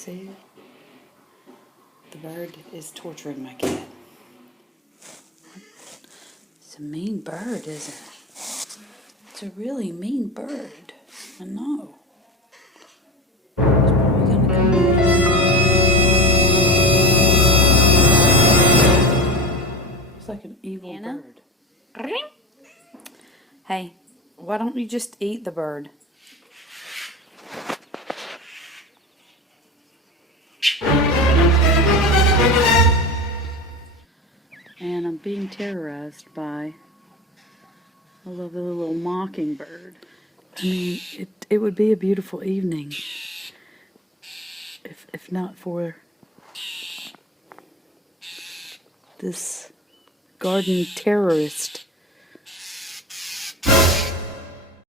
See? The bird is torturing my cat. It's a mean bird, isn't it? It's a really mean bird. I know. It's probably gonna come in. It's like an evil Anna? bird. Hey, why don't you just eat the bird? And I'm being terrorized by a lovely little mockingbird. I mean, it would be a beautiful evening if not for this garden terrorist.